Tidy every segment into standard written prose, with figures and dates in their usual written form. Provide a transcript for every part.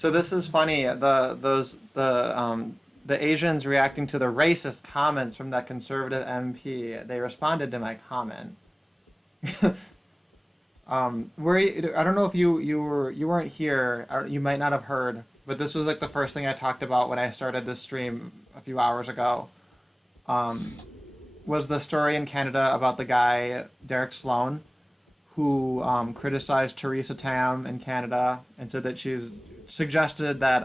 So this is funny. The Asians reacting to the racist comments from that conservative MP. They responded to my comment. I don't know if you weren't here. You might not have heard, but this was like the first thing I talked about when I started this stream a few hours ago. Um, was the story in Canada about the guy Derek Sloan who criticized Theresa Tam in Canada and said that she's suggested that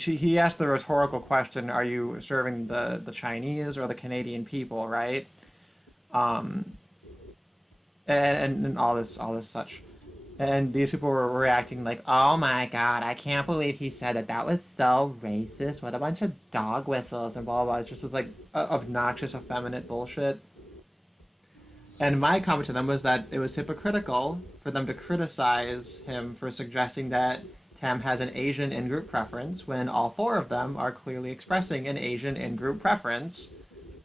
he asked the rhetorical question, "Are you serving the Chinese or the Canadian people?" Right? Um, and all this such. And these people were reacting like, "Oh my god, I can't believe he said that. That was so racist. What a bunch of dog whistles and blah blah blah." It's just this like obnoxious, effeminate bullshit. And my comment to them was that it was hypocritical for them to criticize him for suggesting that Tam has an Asian in-group preference when all four of them are clearly expressing an Asian in-group preference.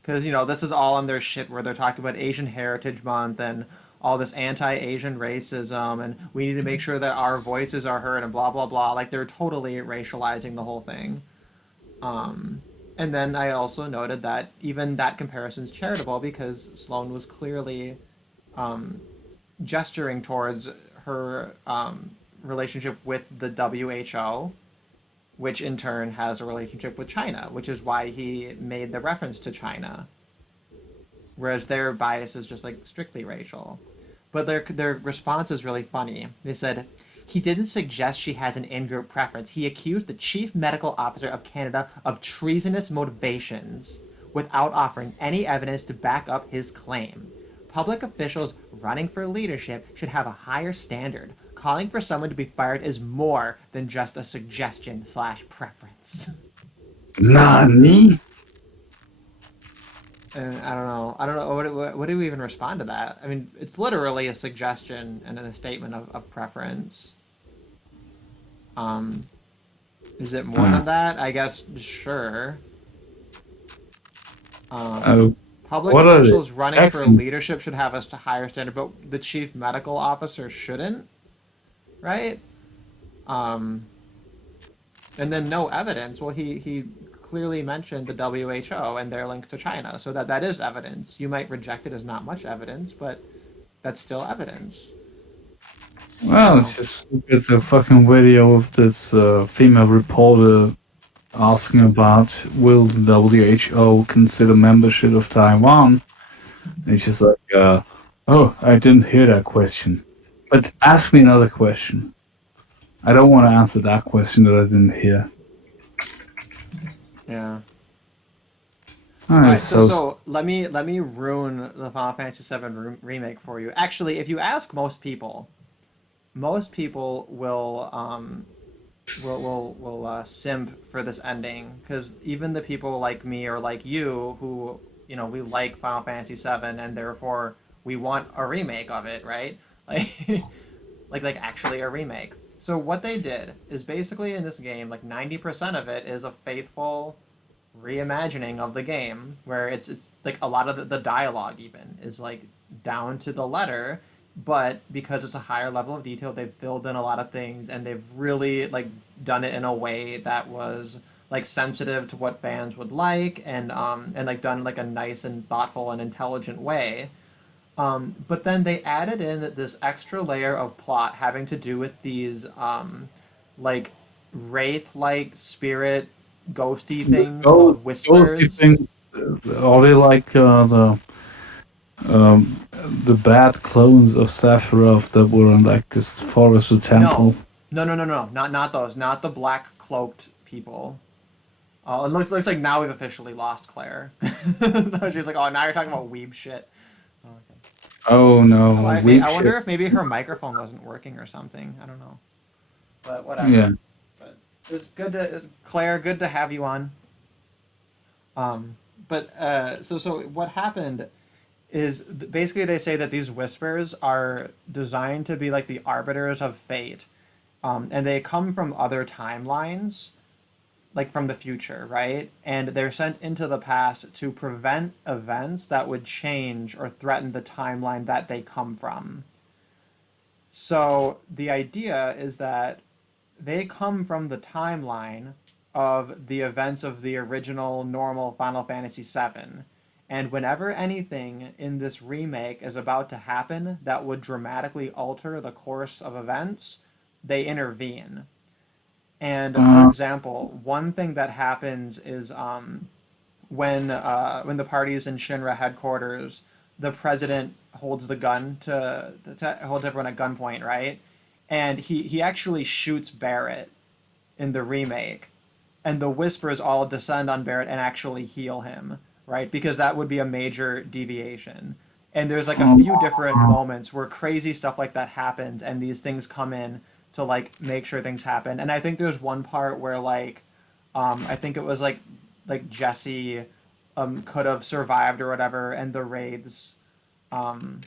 Because, this is all on their shit where they're talking about Asian Heritage Month and all this anti-Asian racism, and we need to make sure that our voices are heard and blah, blah, blah. Like, they're totally racializing the whole thing. Um, and then I also noted that even that comparison is charitable because Sloane was clearly um, gesturing towards her relationship with the WHO, which in turn has a relationship with China, which is why he made the reference to China. Whereas their bias is just like strictly racial. But their response is really funny. They said, he didn't suggest she has an in-group preference. He accused the chief medical officer of Canada of treasonous motivations without offering any evidence to back up his claim. Public officials running for leadership should have a higher standard. Calling for someone to be fired is more than just a suggestion slash preference. Nani? And I don't know. I don't know. What do we even respond to that? I mean, it's literally a suggestion and a statement of preference. Um, is it more than that? I guess, sure. Um, Oh, Public what are they? officials running for Excellent. leadership should have a higher standard, but the chief medical officer shouldn't, right? Um, and then no evidence. Well, he clearly mentioned the WHO and their link to China, so that is evidence. You might reject it as not much evidence, but that's still evidence. I don't Well, know. just look at the fucking video of this female reporter asking about will the WHO consider membership of Taiwan? And it's just like, oh, I didn't hear that question. But ask me another question. I don't want to answer that question that I didn't hear. Yeah. All Oh, right. it's So so. so let me ruin the Final Fantasy VII remake for you. Actually, if you ask most people will simp for this ending because even the people like me or like you who we like Final Fantasy VII and therefore we want a remake of it, right? Like like actually a remake. So what they did is basically in this game, like 90% of it is a faithful reimagining of the game where it's like a lot of the dialogue even is like down to the letter, but because it's a higher level of detail they've filled in a lot of things and they've really like done it in a way that was like sensitive to what fans would like and like done like a nice and thoughtful and intelligent way. But then they added in this extra layer of plot having to do with these like wraith like spirit ghosty things Those, called those whispers. things, are they like the bad clones of Sephiroth that were in like this forested temple? No, no, not those, not the black cloaked people. Oh, it looks like now we've officially lost Claire. She's like, oh, now you're talking about weeb shit. Oh, okay. Oh Oh, no, weep I shit. wonder if maybe her microphone wasn't working or something. I don't know, but Yeah. whatever. But it's good to Claire. Good to have you on. But so what happened is basically they say that these whispers are designed to be like the arbiters of fate, and they come from other timelines, like from the future, right? And they're sent into the past to prevent events that would change or threaten the timeline that they come from. So the idea is that they come from the timeline of the events of the original normal Final Fantasy VII. And whenever anything in this remake is about to happen that would dramatically alter the course of events, they intervene. And for Uh, example, one thing that happens is when the party's in Shinra headquarters, the president holds the gun to holds everyone at gunpoint, right? And he actually shoots Barrett in the remake, and the whispers all descend on Barrett and actually heal him, right? Because that would be a major deviation. And there's like a few different moments where crazy stuff like that happens, and these things come in to like make sure things happen. And I think there's one part where I think it was like Jesse could have survived or whatever, and the raids um,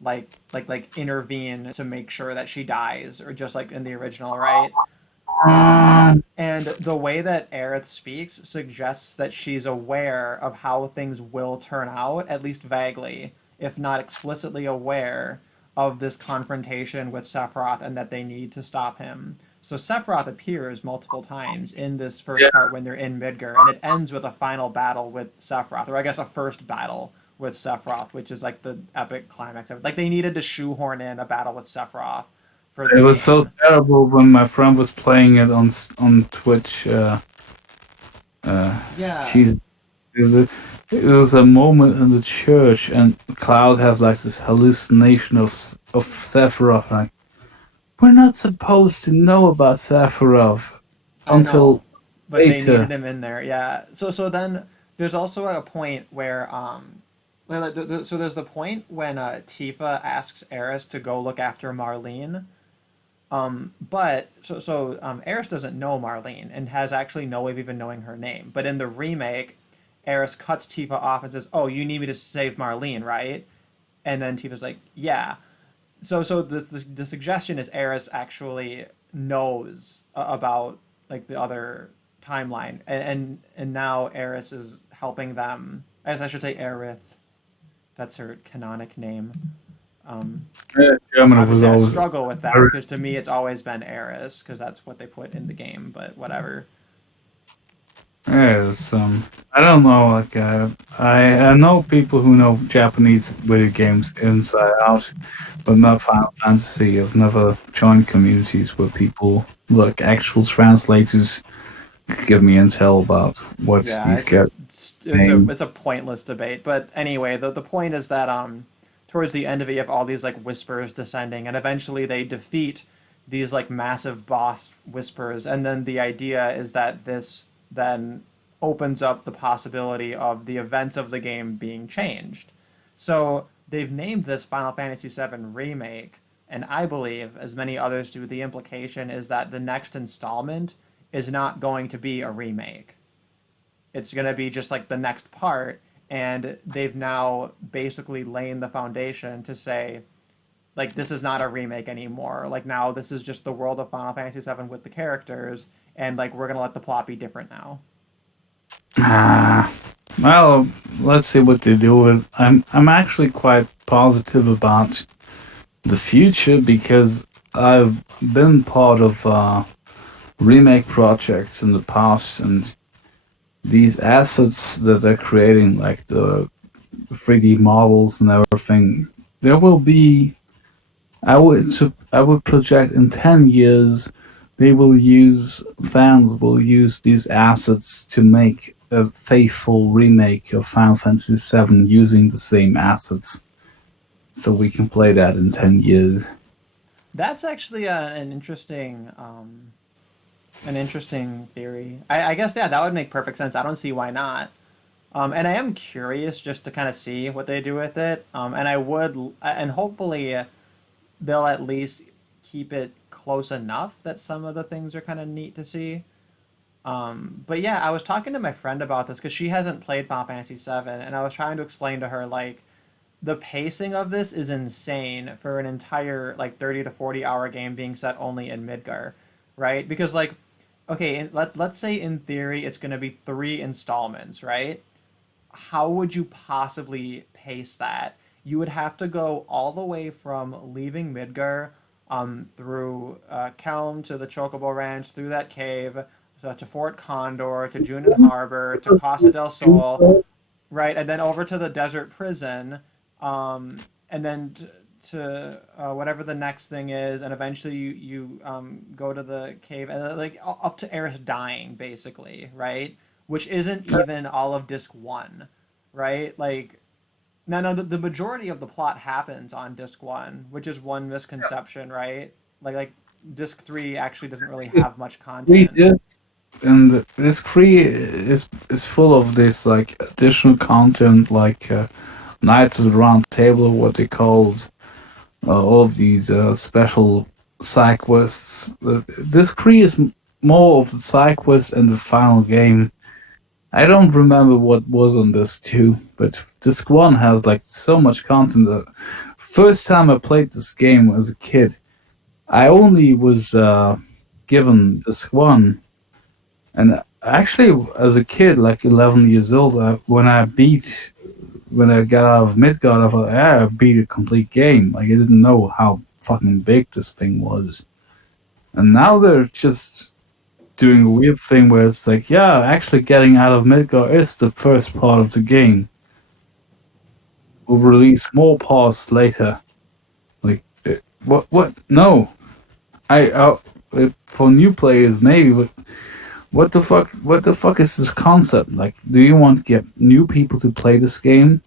like intervene to make sure that she dies, or just like in the original, right? And the way that Aerith speaks suggests that she's aware of how things will turn out, at least vaguely, if not explicitly aware of this confrontation with Sephiroth and that they need to stop him. So Sephiroth appears multiple times in this yeah, first part when they're in Midgar, and it ends with a final battle with Sephiroth, or I guess a first battle with Sephiroth, which is like the epic climax of it. Like they needed to shoehorn in a battle with Sephiroth for it this was so game. terrible when my friend was playing it on Twitch. Yeah, She's it was a moment in the church, and Cloud has like this hallucination of Sephiroth. Like, we're not supposed to know about Sephiroth I until know, but they needed later. him in there. Yeah. So then there's also a point where so there's the point when Tifa asks Eris to go look after Marlene. But Eris doesn't know Marlene and has actually no way of even knowing her name. But in the remake, Eris cuts Tifa off and says, "Oh, you need me to save Marlene, right?" And then Tifa's like, "Yeah." So the suggestion is Eris actually knows about like the other timeline, and now Eris is helping them. As I should say, Aerith. That's her canonic name. Um, Yeah, German was Obviously, I always struggle with that very because to me it's always been Eris because that's what they put in the game. But whatever. yes. I don't know. Like, I know people who know Japanese video games inside out, but not Final Fantasy. I've never joined communities where people like actual translators give me intel about what Yeah, these get it's a pointless debate. But anyway, the point is that towards the end of it, you have all these like whispers descending, and eventually they defeat these like massive boss whispers, and then the idea is that this then opens up the possibility of the events of the game being changed. So they've named this Final Fantasy VII Remake, and I believe, as many others do, the implication is that the next installment is not going to be a remake. It's going to be just like the next part, and they've now basically laid the foundation to say, like, this is not a remake anymore. Like, now this is just the world of Final Fantasy VII with the characters, and like, we're going to let the plot be different now. Ah, well, let's see what they do with. I'm actually quite positive about the future because I've been part of remake projects in the past, and these assets that they're creating, like the 3D models and everything, there will be. I would project in 10 years, fans will use these assets to make a faithful remake of Final Fantasy VII using the same assets, so we can play that in 10 years. That's actually an interesting theory. I guess yeah, that would make perfect sense. I don't see why not. And I am curious just to kind of see what they do with it. And I would, and hopefully they'll at least keep it close enough that some of the things are kind of neat to see. But yeah, I was talking to my friend about this because she hasn't played Final Fantasy VII, and I was trying to explain to her like the pacing of this is insane for an entire like 30 to 40 hour game being set only in Midgar, right? Because like, okay, let's say in theory it's going to be three installments, right? How would you possibly pace that? You would have to go all the way from leaving Midgar through Kelm to the Chocobo Ranch, through that cave, so to Fort Condor, to Junin Harbor, to Costa del Sol, right, and then over to the desert prison, and then to whatever the next thing is, and eventually you go to the cave and like up to Eris dying, basically, right? Which isn't even all of disc one, right? Like, no, the majority of the plot happens on disc one, which is one misconception, right? Like disc three actually doesn't really have much We content. did, and this three is full of this like additional content, like Knights of the Round Table, or what they called, all of these special side quests. This three is more of the side quest and the final game. I don't remember what was on disc two, but disc one has like so much content. First time I played this game as a kid, I only was given disc one, and actually as a kid, like 11 years old, when I got out of Midgard, I thought, yeah, I beat a complete game. Like I didn't know how fucking big this thing was, and now they're just doing a weird thing where it's like, yeah, actually getting out of Midgard is the first part of the game. We'll release more parts later. Like, what? What? No, for new players maybe, but what the fuck? What the fuck is this concept? Like, do you want to get new people to play this game?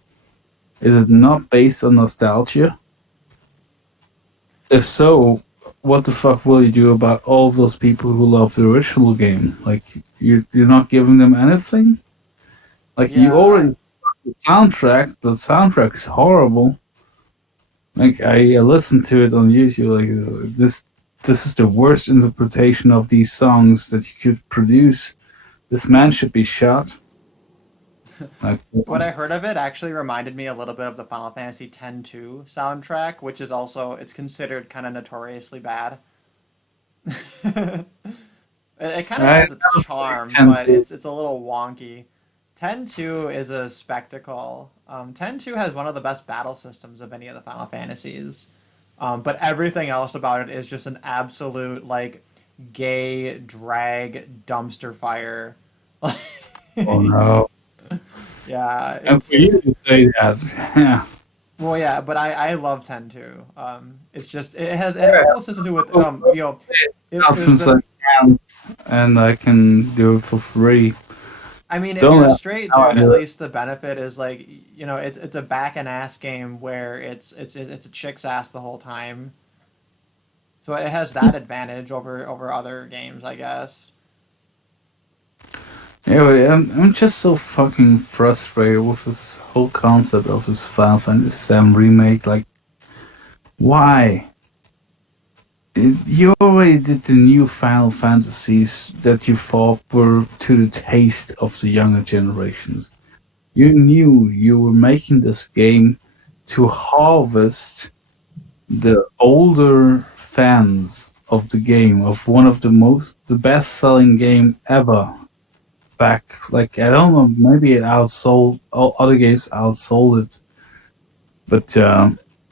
Is it not based on nostalgia? If so, what the fuck will you do about all of those people who love the original game? Like, you're not giving them anything. Like, you Yeah, already the soundtrack. The soundtrack is horrible. Like, I listened to it on YouTube. Like, this is the worst interpretation of these songs that you could produce. This man should be shot. Like, what I heard of it actually reminded me a little bit of the Final Fantasy X-2 soundtrack, which is also it's considered kind of notoriously bad. It kind of I has its charm, tend but to. it's a little wonky. 10-2 is a spectacle. 10-2 has one of the best battle systems of any of the Final Fantasies. But everything else about it is just an absolute like gay drag dumpster fire. Oh no! Yeah, And for it's you to say that, yeah. well, yeah, but I love 10-2. It's just it had a cool system too with it was Since I the can, and I can do it for free. I mean, if Don't you're ask straight, how I dude, at do it. least the benefit is like it's a back and ass game where it's a chick's ass the whole time. So it has that advantage over other games, I guess. Anyway, I'm just so fucking frustrated with this whole concept of this Final Fantasy VII remake. Like, why? You already did the new Final Fantasies that you thought were to the taste of the younger generations. You knew you were making this game to harvest the older fans of the game, of one of the best selling game ever back. Like, I don't know, maybe it outsold all other games, outsold it, but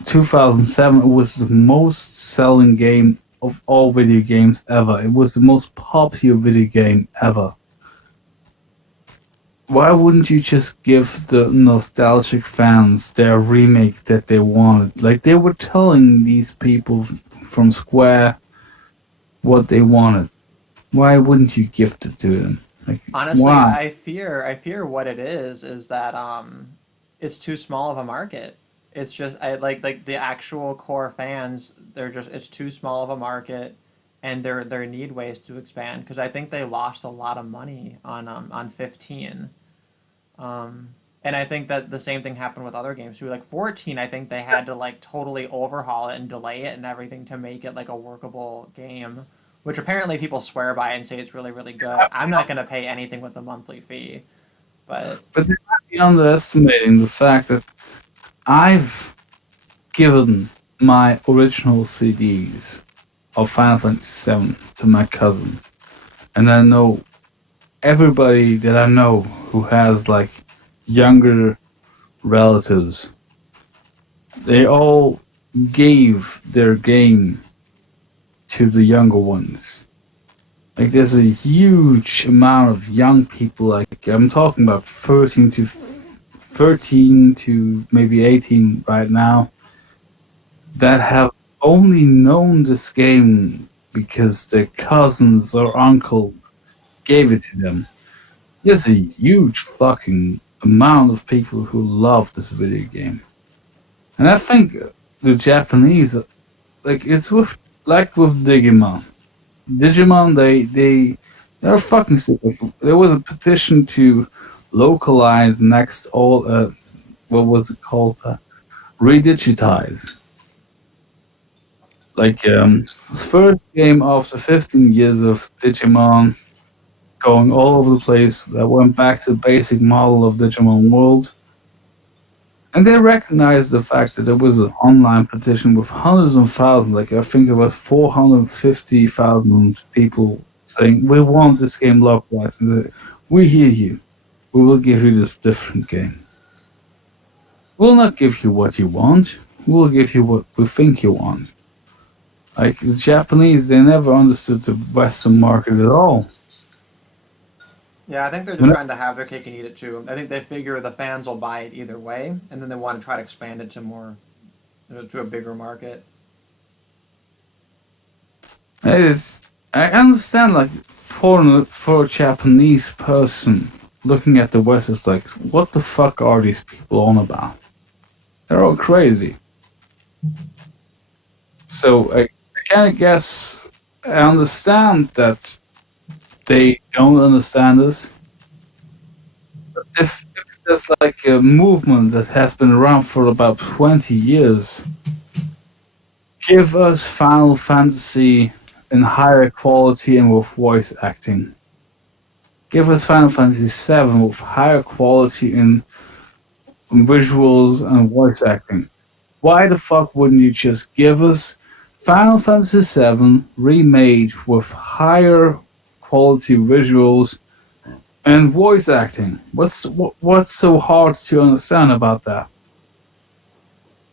2007 it was the most selling game of all video games ever. It was the most popular video game ever. Why wouldn't you just give the nostalgic fans their remake that they wanted? Like, they were telling these people from Square what they wanted. Why wouldn't you gift it to them? Like, Honestly, why? I fear what it is that it's too small of a market. It's just I like the actual core fans, they're just it's too small of a market and they need ways to expand because I think they lost a lot of money on 15. And I think that the same thing happened with other games too. Like 14, I think they had to like totally overhaul it and delay it and everything to make it like a workable game, which apparently people swear by and say it's really, really good. I'm not going to pay anything with a monthly fee, but But they might be underestimating the fact that I've given my original CDs of Final Fantasy VII to my cousin, and I know everybody that I know who has like younger relatives. They all gave their game to the younger ones. Like, there's a huge amount of young people. Like, I'm talking about 13 to maybe 18 right now, that have only known this game because their cousins or uncles gave it to them. There's a huge fucking amount of people who love this video game. And I think the Japanese, like, it's with Digimon. Digimon, they're fucking stupid. There was a petition to localize next all, what was it called? Redigitize. Like, first game after 15 years of Digimon going all over the place, that went back to the basic model of Digimon World. And they recognized the fact that there was an online petition with hundreds of thousands, like I think it was 450,000 people saying, we want this game localized. And we hear you. We will give you this different game. We'll not give you what you want. We'll give you what we think you want. Like, the Japanese, they never understood the Western market at all. Yeah, I think they're just trying to have their cake and eat it too. I think they figure the fans will buy it either way, and then they want to try to expand it to more, to a bigger market. I understand, like, for a Japanese person looking at the West, it's like, what the fuck are these people on about? They're all crazy. So I kind of guess I understand that they don't understand us. But if there's like a movement that has been around for about 20 years, give us Final Fantasy in higher quality and with voice acting. Give us Final Fantasy VII with higher quality in visuals and voice acting. Why the fuck wouldn't you just give us Final Fantasy VII remade with higher quality visuals and voice acting? What's so hard to understand about that?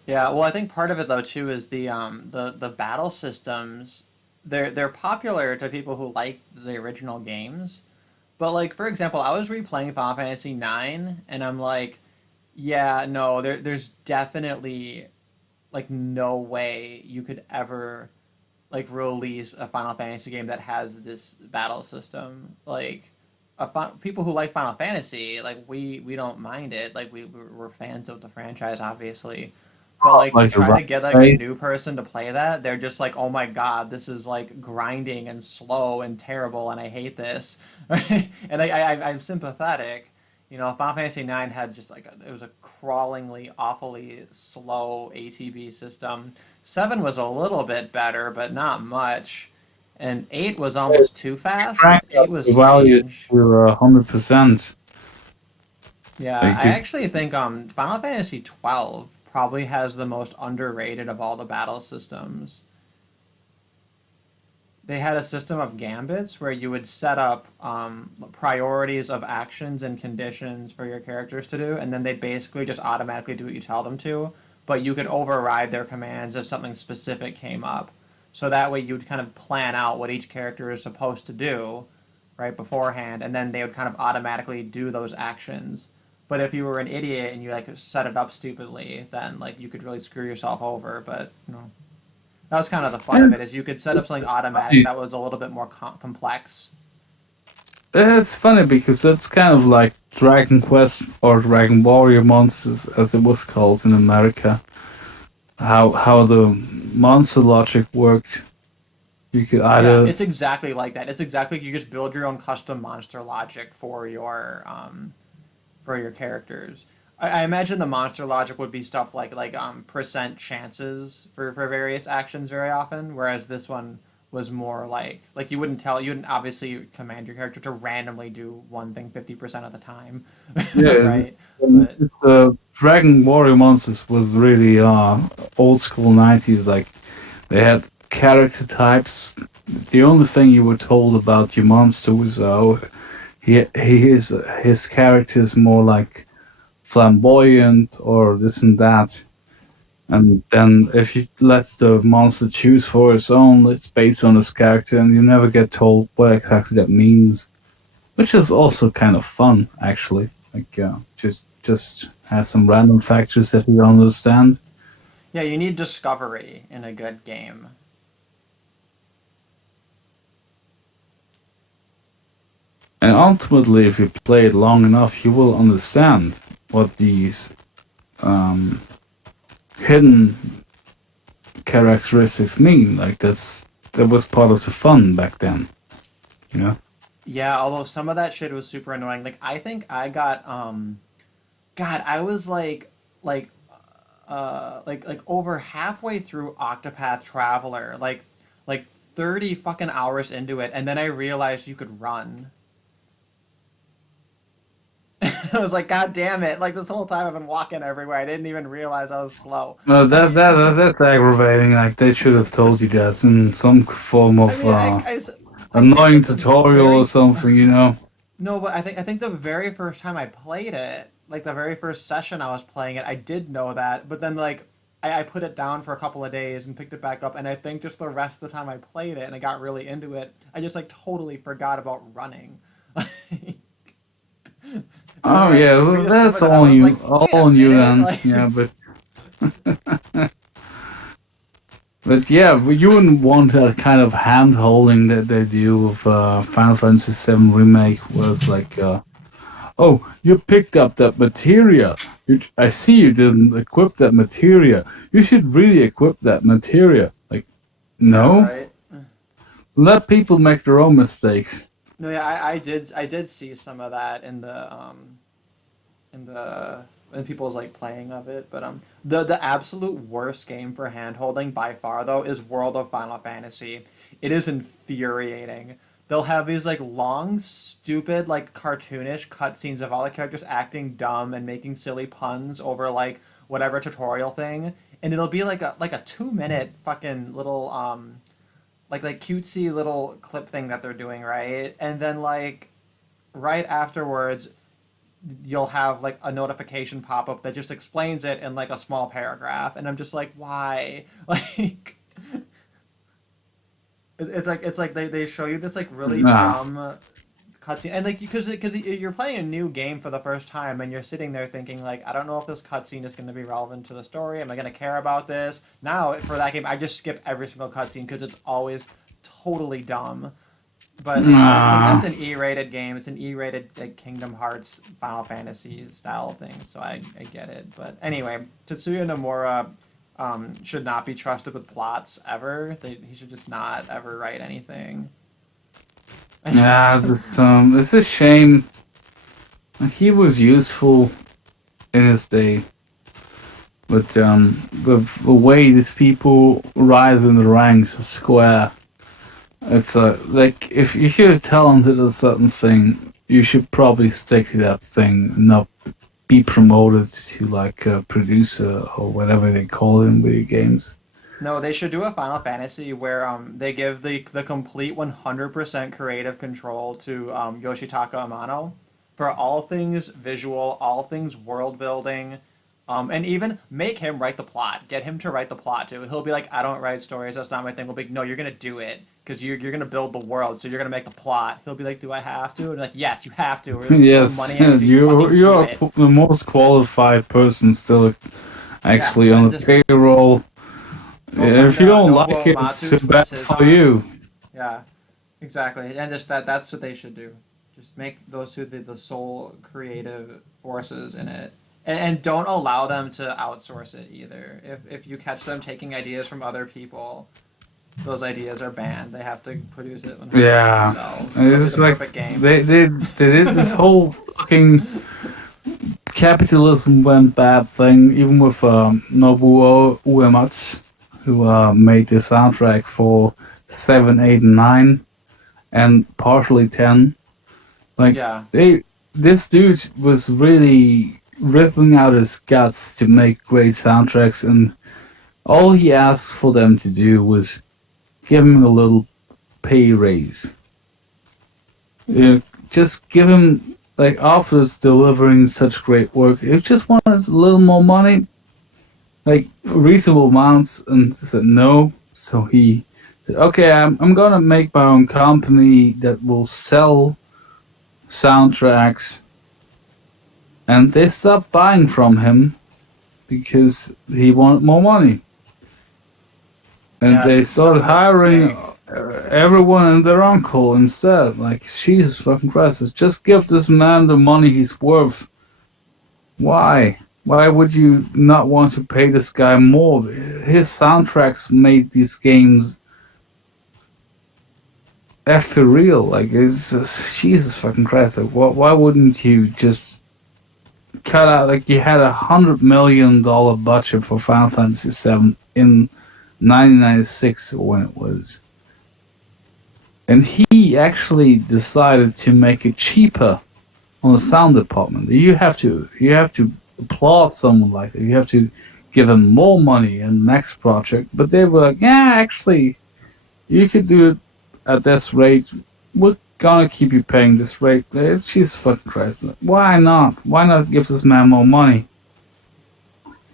Yeah, well, I think part of it though too is the battle systems. They're popular to people who like the original games, but like for example, I was replaying Final Fantasy IX, and I'm like, yeah, no, there's definitely like no way you could ever like release a Final Fantasy game that has this battle system. Like, people who like Final Fantasy, like we don't mind it. Like we're fans of the franchise, obviously. But like to Like try to get like a right? new person to play that, they're just like, oh my god, this is like grinding and slow and terrible, and I hate this. And I'm sympathetic. Final Fantasy IX had just like it was a crawlingly, awfully slow ATB system. Seven was a little bit better, but not much. And eight was almost too fast. Crank Eight up was the value strange. to 100%. Yeah, Like I if actually think Final Fantasy 12 probably has the most underrated of all the battle systems. They had a system of gambits where you would set up priorities of actions and conditions for your characters to do, and then they basically just automatically do what you tell them to, but you could override their commands if something specific came up. So that way you'd kind of plan out what each character is supposed to do right beforehand, and then they would kind of automatically do those actions. But if you were an idiot and you like set it up stupidly, then like you could really screw yourself over. But that was kind of the fun of it, is you could set up something automatic that was a little bit more complex. it's funny because that's kind of like Dragon Quest or Dragon Warrior Monsters, as it was called in America. How the monster logic worked. You could Yeah, either it's exactly like that. It's exactly, you just build your own custom monster logic for your characters. I imagine the monster logic would be stuff like percent chances for various actions very often, whereas this one was more like you wouldn't obviously command your character to randomly do one thing 50% of the time, yeah. right? But It's, Dragon Warrior Monsters was really old school 90s. Like, they had character types. The only thing you were told about your monster was his character is more like flamboyant or this and that. And then if you let the monster choose for its own, it's based on its character, and you never get told what exactly that means, which is also kind of fun, actually. Like, just have some random factors that you don't understand. Yeah, you need discovery in a good game. And ultimately, if you play it long enough, you will understand what these um, hidden characteristics mean. Like that was part of the fun back then, you know. Yeah, although some of that shit was super annoying. Like I think I got God, I was like like over halfway through Octopath Traveler, like 30 fucking hours into it, and then I realized you could run. I was like, God damn it! Like this whole time I've been walking everywhere. I didn't even realize I was slow. No, that's aggravating. Like they should have told you that in some form I of mean, I think annoying that the tutorial or very something, you know. no, but I think the very first time I played it, like the very first session I was playing it, I did know that, but then like I put it down for a couple of days and picked it back up, and I think just the rest of the time I played it and I got really into it, I just like totally forgot about running. And then Oh when I yeah, well, that's rediscovered that, I was like, all wait a on you minute, then. like Yeah, but yeah, you wouldn't want that kind of hand holding that they do with Final Fantasy VII Remake, where it's like, oh, you picked up that materia. I see you didn't equip that materia. You should really equip that materia. Like, yeah, no, right. let people make their own mistakes. No, yeah, I did see some of that in the when people's like playing of it, but the absolute worst game for hand holding by far though is World of Final Fantasy. It is infuriating. They'll have these like long, stupid, like cartoonish cutscenes of all the characters acting dumb and making silly puns over like whatever tutorial thing, and it'll be like a 2 minute fucking little like cutesy little clip thing that they're doing, right? And then like right afterwards you'll have like a notification pop up that just explains it in like a small paragraph, and I'm just like, why? Like it's like they show you this like really Nah, dumb cutscene, and like because you're playing a new game for the first time, and you're sitting there thinking like, I don't know if this cutscene is going to be relevant to the story. Am I going to care about this? Now for that game, I just skip every single cutscene because it's always totally dumb. But it's like nah. that's an E-rated game. It's an E-rated like Kingdom Hearts, Final Fantasy style thing. So I get it. But anyway, Tetsuya Nomura should not be trusted with plots ever. He should just not ever write anything. I Yeah, just it's a shame. He was useful in his day, but the way these people rise in the ranks of Square, it's like if you're talented at a certain thing, you should probably stick to that thing, not be promoted to like a producer or whatever they call it in video games. no, they should do a Final Fantasy where they give the complete 100% creative control to Yoshitaka Amano for all things visual, all things world building, and even make him write the plot. Get him to write the plot too. He'll be like, I don't write stories. That's not my thing. We'll be like, no, you're gonna do it because you're gonna build the world. So you're gonna make the plot. He'll be like, do I have to? And like, yes, you have to. We're gonna throw Yes, money at you. You fucking you do are it. the most qualified person still Yeah, actually and on the just payroll. we'll Yeah, if lend you don't like Nobuo it, it's Uematsu too to bad assist for on. you. Yeah, exactly. And just that's what they should do. Just make those two the sole creative forces in it. And don't allow them to outsource it either. If you catch them taking ideas from other people, those ideas are banned. They have to produce it 100% Yeah, themselves. It'll it's be just the like perfect game. they did this whole fucking capitalism went bad thing, even with Nobuo Uematsu, who made the soundtrack for 7, 8, and 9, and partially 10. Like Yeah. this dude was really ripping out his guts to make great soundtracks, and all he asked for them to do was give him a little pay raise. You know, just give him like after delivering such great work, if just wanted a little more money, like reasonable amounts, and said no. So he said, "Okay, I'm gonna make my own company that will sell soundtracks," and they stopped buying from him because he wanted more money, and Yeah, they it's started needless to hiring say. everyone and their uncle instead. Like, Jesus fucking Christ, just give this man the money he's worth. Why? Why would you not want to pay this guy more? His soundtracks made these games effing real. Like, it's just, Jesus fucking Christ. Like, why wouldn't you just cut out? Like, you had $100 million budget for Final Fantasy VII in 1996 when it was, and he actually decided to make it cheaper on the sound department. You have to applaud someone like that. You have to give him more money in the next project. But they were like, yeah, actually, you could do it at this rate. We're gonna keep you paying this rate. Jesus fucking Christ. Why not? Why not give this man more money?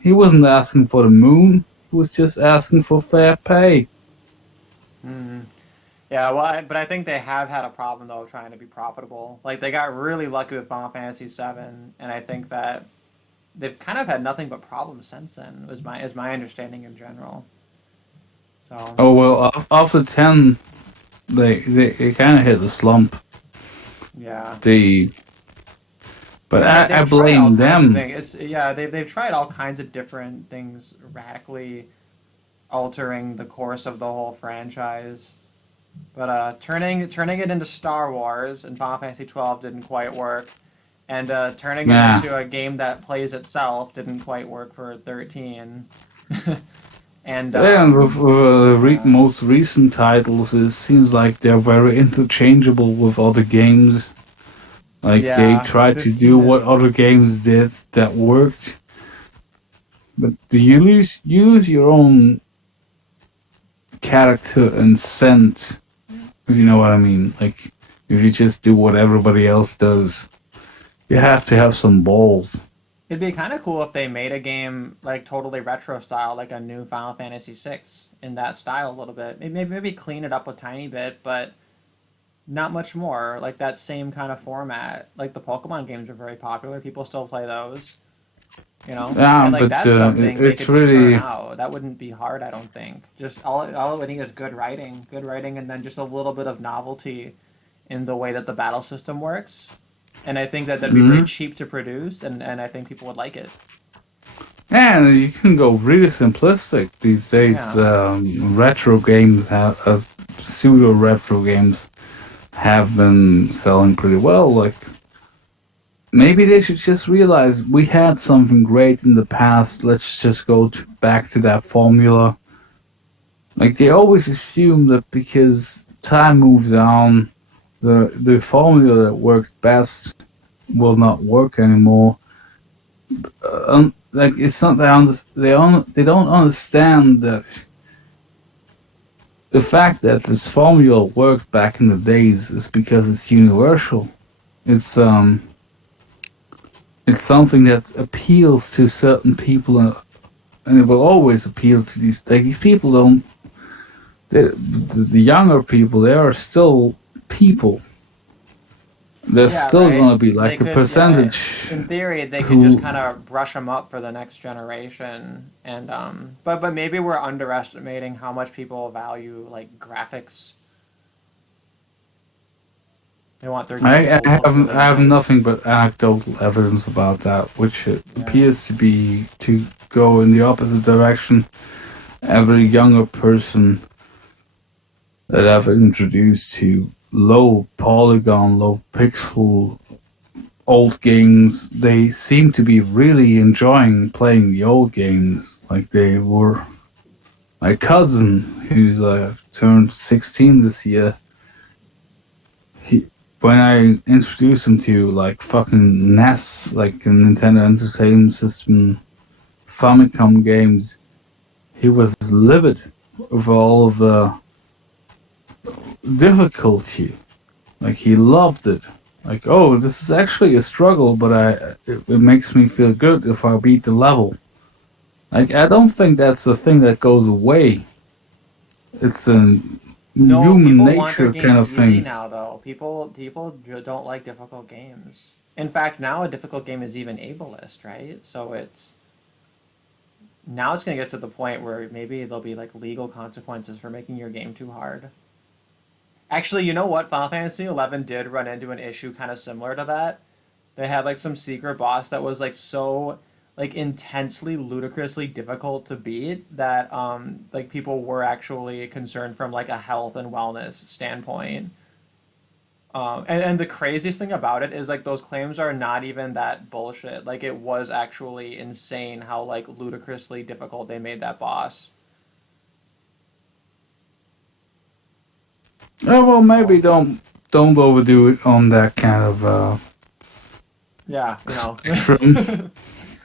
He wasn't asking for the moon. He was just asking for fair pay. Mm. Yeah, well, but I think they have had a problem though trying to be profitable. Like they got really lucky with Final Fantasy VII, and I think that they've kind of had nothing but problems since then. Is my understanding in general. So Oh well, after 10, they kind of hit the slump. yeah, They, but yeah, I they've tried all blame kinds of them. things. They've tried all kinds of different things, radically altering the course of the whole franchise. But turning it into Star Wars and Final Fantasy 12 didn't quite work, and turning it Yeah. into a game that plays itself didn't quite work for 13. And And with yeah, most recent titles, it seems like they're very interchangeable with other games. Like they yeah, try to do 15 what is other games did that worked, but do you use your own character and scent? If you know what I mean. Like if you just do what everybody else does, you have to have some balls. it'd be kind of cool if they made a game like totally retro style, like a new Final Fantasy VI in that style a little bit. Maybe clean it up a tiny bit, but not much more. Like that same kind of format. Like the Pokemon games are very popular. People still play those, you know? Yeah, And like but that's something they it's could churn really out. That wouldn't be hard, I don't think. Just all it would need is good writing, and then just a little bit of novelty in the way that the battle system works. And I think that that'd be very mhm. cheap to produce, and I think people would like it. Yeah, you can go really simplistic these days. Yeah. Retro games have pseudo retro games have been selling pretty well. Like maybe they should just realize we had something great in the past. Let's just go back to that formula. Like they always assume that because time moves on, the formula that worked best will not work anymore. Like it's not they don't understand that the fact that this formula worked back in the days is because it's universal. It's um it's something that appeals to certain people, and it will always appeal to these people. Don't the younger people? They are still people. There's Yeah, still right. gonna be They like a could, yeah, percentage in theory, they could just who kind of brush them up for the next generation, and but maybe we're underestimating how much people value like graphics. They want their games to look really I have nice. nothing but anecdotal evidence about that, which Yeah. appears to go in the opposite direction. Every younger person that I've introduced to low polygon, low pixel old games, they seem to be really enjoying playing the old games. Like they were my cousin, who's turned 16 this year. He when I introduced him to like fucking NES, like a Nintendo Entertainment System, Famicom games, he was livid over all of the difficulty. Like he loved it. Like, oh, this is actually a struggle, but it makes me feel good if I beat the level. Like, I don't think that's a thing that goes away. It's a No, human people want their nature kind games of easy thing. now, though. People don't like difficult games. In fact, now a difficult game is even ableist, right? So it's now it's gonna get to the point where maybe there'll be like legal consequences for making your game too hard. Actually, you know what? Final Fantasy XI did run into an issue kind of similar to that. They had like some secret boss that was like so like intensely ludicrously difficult to beat that like people were actually concerned from like a health and wellness standpoint. And the craziest thing about it is like those claims are not even that bullshit. Like it was actually insane how like ludicrously difficult they made that boss. Oh, well, maybe So don't overdo it on that kind of yeah, spectrum.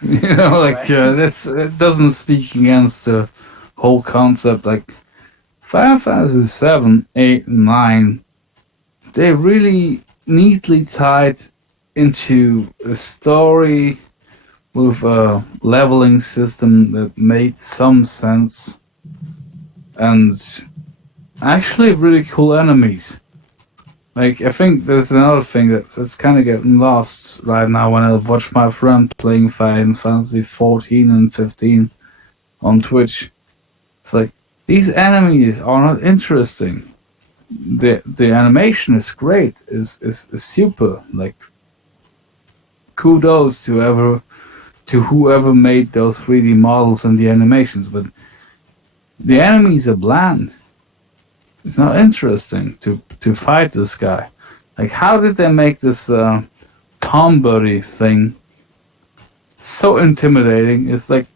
You know, like right. that's it doesn't speak against the whole concept. Like Final Fantasy 7, 8, and 9, they really neatly tied into a story with a leveling system that made some sense and actually really cool enemies. Like I think there's another thing that's kind of getting lost right now when I watch my friend playing Final Fantasy 14 and 15 on Twitch. It's like these enemies are not interesting. The animation is great, is super. Like kudos to whoever made those 3D models and the animations, but the enemies are bland. It's not interesting to fight this guy. Like how did they make this Tom Buddy thing so intimidating? It's like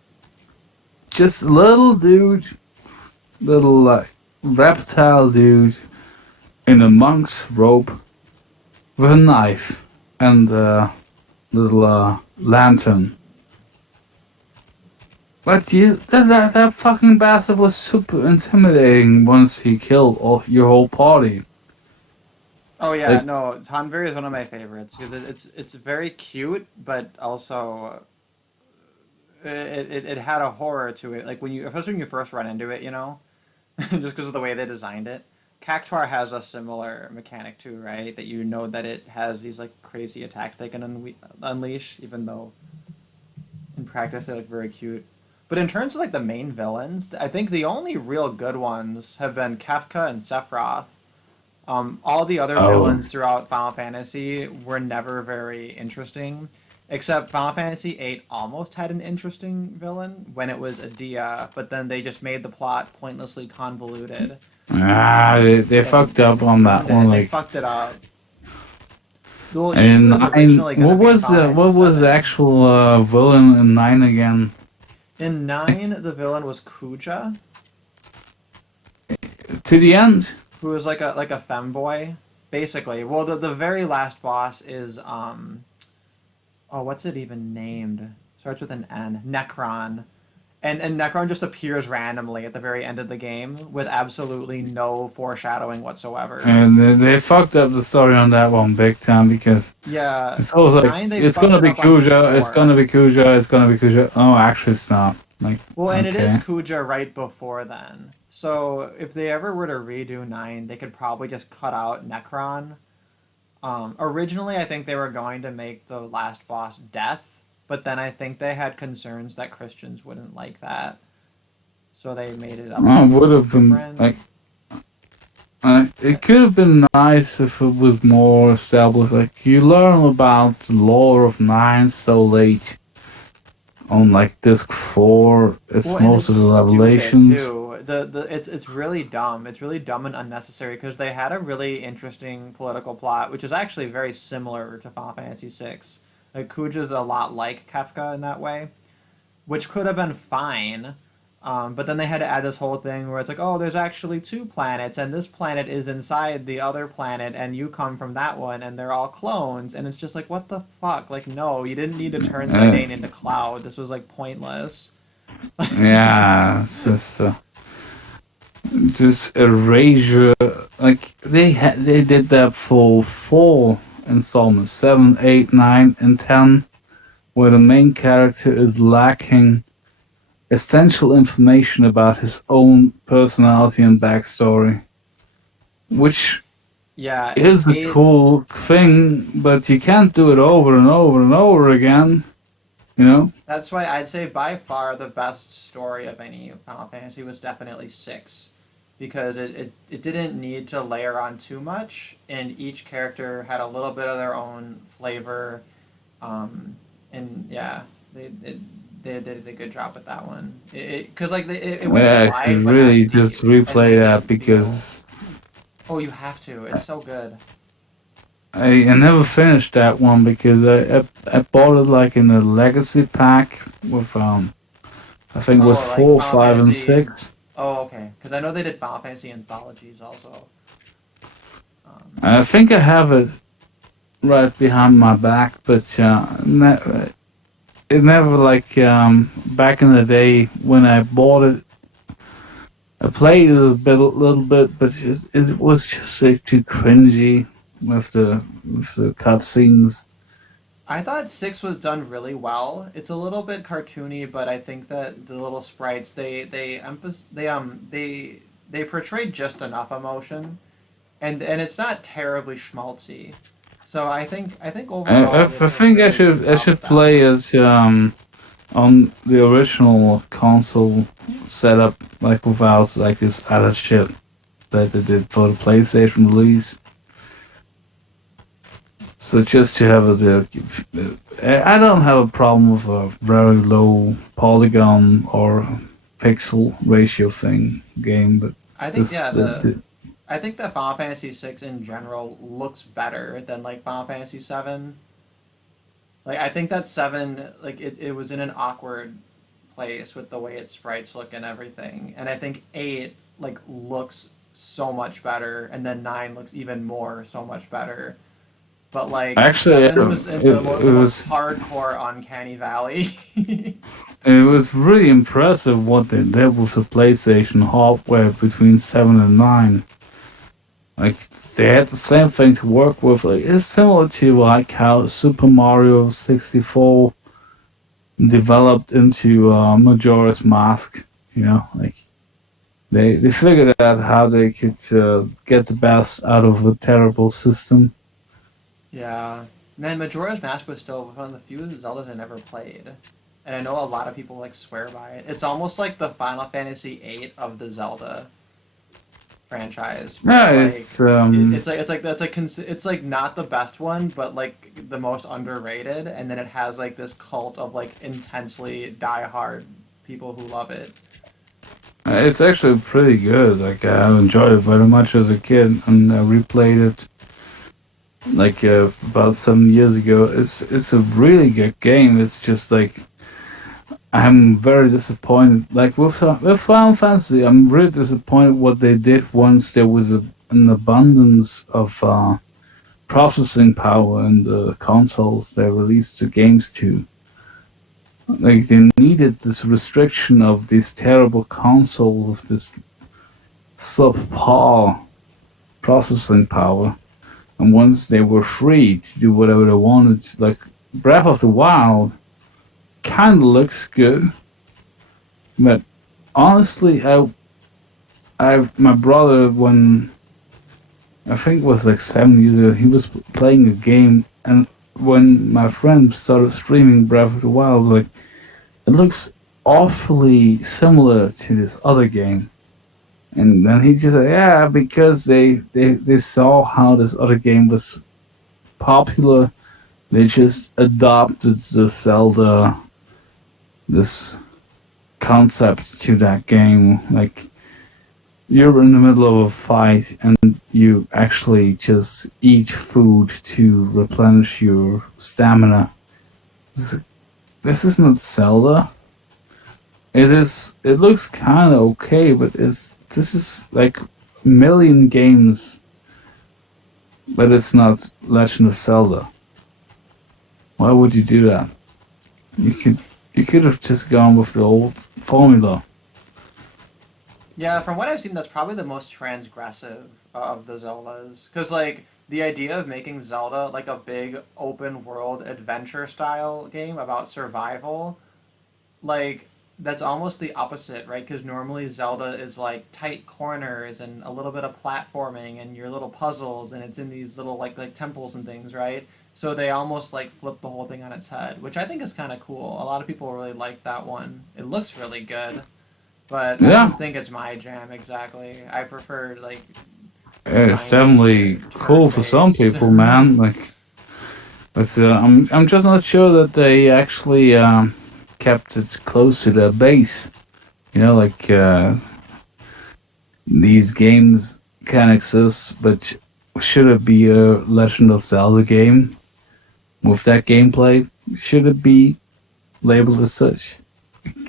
just little dude, little like reptile dude in a monk's robe with a knife and a little lantern. But that fucking bastard was super intimidating once he killed your whole party. Oh yeah, Like, no, Tonberry is one of my favorites because it's very cute, but also it had a horror to it. Like when you, especially when you first run into it, just because of the way they designed it. Cactuar has a similar mechanic too, right? That you know that it has these like crazy attacks they can unleash, even though in practice they're like very cute. But in terms of like the main villains, I think the only real good ones have been Kefka and Sephiroth. All the other oh, villains throughout Final Fantasy were never very interesting, except Final Fantasy VIII almost had an interesting villain when it was Adia, but then they just made the plot pointlessly convoluted, they fucked and up on that ruined one. it. They Like, fucked it up. Well, she in was nine, originally going to be in Final Fantasy what was the VII. actual villain in 9 again? In 9, the villain was Kuja, To the end? who was like a femboy, basically. Well, the very last boss is oh, what's it even named? Starts with an N. Necron. And Necron just appears randomly at the very end of the game with absolutely no foreshadowing whatsoever. And they fucked up the story on that one big time because Yeah, it's always like, 9 they it's fucked gonna it be up on this Kuja, it's gonna 4. be Kuja, it's gonna be Kuja. Oh, actually, it's not. Like, Well, and it is okay. Kuja right before then. So if they ever were to redo 9, they could probably just cut out Necron. Originally, I think they were going to make the last boss Death, but then I think they had concerns that Christians wouldn't like that. So they made it up to be Well, it would something have been, different. like, it could have been nice if it was more established. Like, you learn about the lore of 9 so late on, like, disc 4. It's Well, and most it's of the stupid revelations. too. It's really dumb. It's really dumb and unnecessary because they had a really interesting political plot, which is actually very similar to Final Fantasy VI. Like Kuja's a lot like Kefka in that way, which could have been fine. But then they had to add this whole thing where it's like, oh, there's actually two planets, and this planet is inside the other planet, and you come from that one, and they're all clones. And it's just like, what the fuck? Like, no, you didn't need to turn Uh, Zidane into Cloud. This was like pointless. yeah, it's just erasure. Like, they did that for 4 installments 7, 8, 9, and 10, where the main character is lacking essential information about his own personality and backstory, which Yeah, is a eight. cool thing, but you can't do it over and over and over again, you know? That's why I'd say by far the best story of any Final Fantasy was definitely six, because it didn't need to layer on too much, and each character had a little bit of their own flavor, um, and yeah, they it, they did a good job with that one. Because like it went Yeah, I should wide but really not just deep, and replay it that doesn't feel. because Oh, you have to. It's so good. I never finished that one because I bought it like in a legacy pack with I think it was Oh, like 4, Final 5, and Fantasy. 6. Oh, okay. Because I know they did Final Fantasy anthologies also. I think I have it right behind my back, but it never like back in the day when I bought it. I played it little bit, but it was just like too cringy with the cutscenes. I thought six was done really well. It's a little bit cartoony, but I think that the little sprites they portrayed just enough emotion, and it's not terribly schmaltzy. So I think overall they I did a think really good I job with should that. play as on the original console setup, like without like this added shit that they did for the PlayStation release. So just to have I don't have a problem with a very low polygon or pixel ratio thing game, but I think this yeah I think that Final Fantasy VI in general looks better than like Final Fantasy VII. Like I think that seven like it was in an awkward place with the way its sprites look and everything. And I think eight like looks so much better, and then nine looks even more so much better. But like actually seven was in it the most was hardcore uncanny valley. it was really impressive what they did with the PlayStation hardware between 7 and 9. Like they had the same thing to work with. Like it's similar to like how Super Mario 64 developed into Majora's Mask. You know, like they figured out how they could get the best out of a terrible system. Yeah. Man, Majora's Mask was still one of the few Zeldas I never played. And I know a lot of people like swear by it. It's almost like the Final Fantasy VIII of the Zelda franchise, where Yeah, like it's it's like that's like it's like not the best one, but like the most underrated, and then it has like this cult of like intensely diehard people who love it. it's actually pretty good. Like I enjoyed it very much as a kid, and I replayed it like about 7 years ago. It's a really good game. It's just like I'm very disappointed. Like with Final Fantasy, I'm really disappointed what they did once there was an abundance of processing power in the consoles they released the games to. Like they needed this restriction of these terrible consoles with this subpar processing power. And once they were free to do whatever they wanted, like Breath of the Wild kind of looks good, but honestly, my brother, when I think it was like 7 years ago, he was playing a game, and when my friend started streaming Breath of the Wild, like it looks awfully similar to this other game. And then he just said, yeah, because they saw how this other game was popular, they just adopted the Zelda, this concept to that game. Like, you're in the middle of a fight and you actually just eat food to replenish your stamina. This isn't Zelda. It is. It looks kind of okay, but this is like a million games, but it's not Legend of Zelda. Why would you do that? You could you could have just gone with the old formula. Yeah, from what I've seen, that's probably the most transgressive of the Zeldas. Because, like, the idea of making Zelda like a big open world adventure style game about survival, like, That's almost the opposite, right? Because normally Zelda is like tight corners and a little bit of platforming and your little puzzles, and it's in these little like temples and things, right? So they almost like flip the whole thing on its head, which I think is kind of cool. A lot of people really like that one. It looks really good, but I Yeah, don't think it's my jam exactly. I prefer like it's grindy definitely or turn cool for some based. people, man. Like, but I'm just not sure that they actually kept it close to their base. You know, like these games can exist, but should it be a Legend of Zelda game with that gameplay? Should it be labeled as such?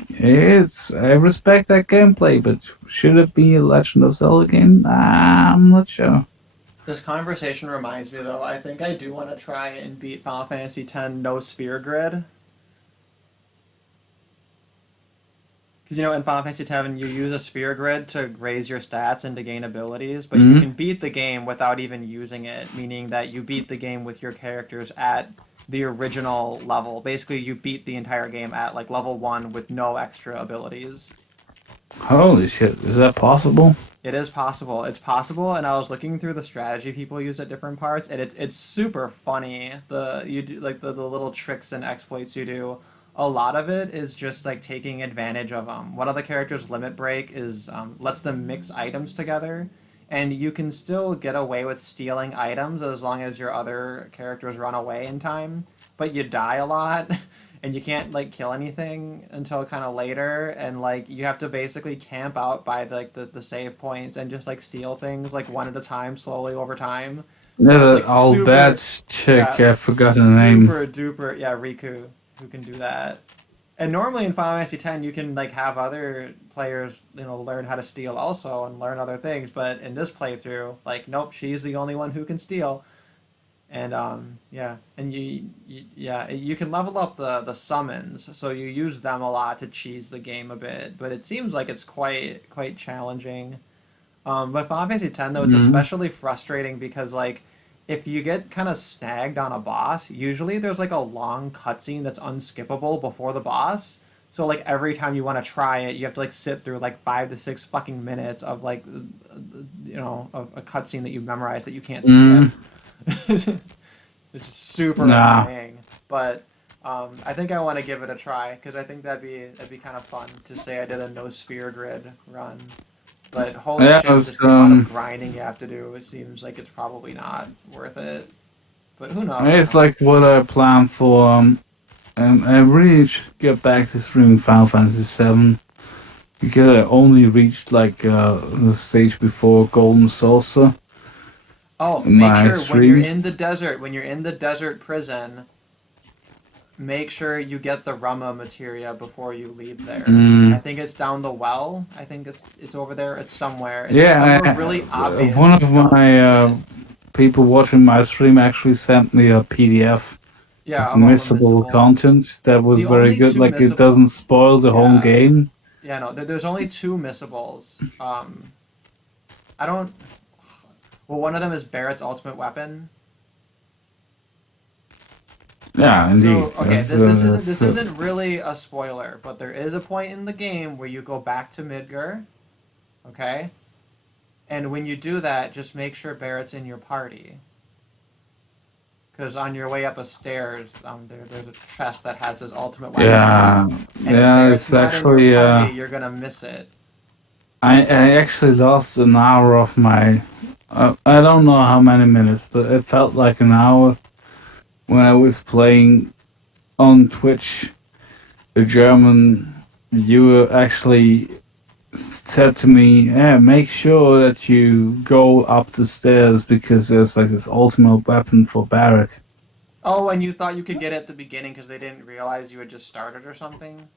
It's I respect that gameplay, but should it be a Legend of Zelda game? I'm not sure. This conversation reminds me, though. I think I do want to try and beat Final Fantasy X No Sphere Grid. Because, in Final Fantasy X, you use a sphere grid to raise your stats and to gain abilities, but you Hmm. can beat the game without even using it, meaning that you beat the game with your characters at the original level. Basically, you beat the entire game at like level 1 with no extra abilities. Holy shit! Is that possible? It is possible. It's possible, and I was looking through the strategy people use at different parts, and it's super funny. You do like the little tricks and exploits you do. A lot of it is just like taking advantage of one of the characters' limit break is lets them mix items together, and you can still get away with stealing items as long as your other characters run away in time, but you die a lot. And you can't like kill anything until kind of later, and like you have to basically camp out by the save points and just like steal things like one at a time slowly over time. Yeah, So it's that like old bad super, chick. yeah, I forgot the name. super duper, yeah, Riku who can do that. And normally in Final Fantasy X you can like have other players learn how to steal also and learn other things, but in this playthrough like nope, she's the only one who can steal. And yeah, and you can level up the summons, so you use them a lot to cheese the game a bit, but it seems like it's quite challenging. But Final Fantasy X though, it's Hmm. especially frustrating because like if you get kind of snagged on a boss, usually there's like a long cutscene that's unskippable before the boss. So like every time you want to try it, you have to like sit through like 5 to 6 fucking minutes of like a cutscene that you memorize that you can't skip. Mm, It's super nah. annoying, but I think I want to give it a try because I think that'd be kind of fun to say I did a no sphere grid run. But holy Yeah, it shit, was, just the amount of grinding you have to do, it seems like it's probably not worth it. But who knows? it's like what I planned for. I really should get back to streaming Final Fantasy VII because I only reached like the stage before Golden Saucer Oh, in make my sure when you're stream. in the desert, when you're in the desert prison, make sure you get the Rama materia before you leave there. I Mm, think it's down the well. I think it's over there. It's somewhere. It's yeah, somewhere really obvious. one You of don't my miss it. people watching my stream actually sent me a PDF Yeah, of of all the missable missables. content that was The very only good. two Like it doesn't missables. spoil the whole Yeah, game. yeah. No, there's only two missables. I don't. Well, one of them is Barrett's ultimate weapon. Yeah, indeed. So okay, this isn't really a spoiler, but there is a point in the game where you go back to Midgar. Okay, and when you do that, just make sure Barrett's in your party. Because on your way up a stairs, there's a chest that has his ultimate weapon in it. Yeah, And if yeah. Barrett's It's not in your actually party, you're gonna miss it. I actually lost an hour of my. I don't know how many minutes, but it felt like an hour when I was playing on Twitch. A German viewer actually said to me, "Yeah, make sure that you go up the stairs because there's like this ultimate weapon for Barrett." Oh, and you thought you could get it at the beginning because they didn't realize you had just started or something?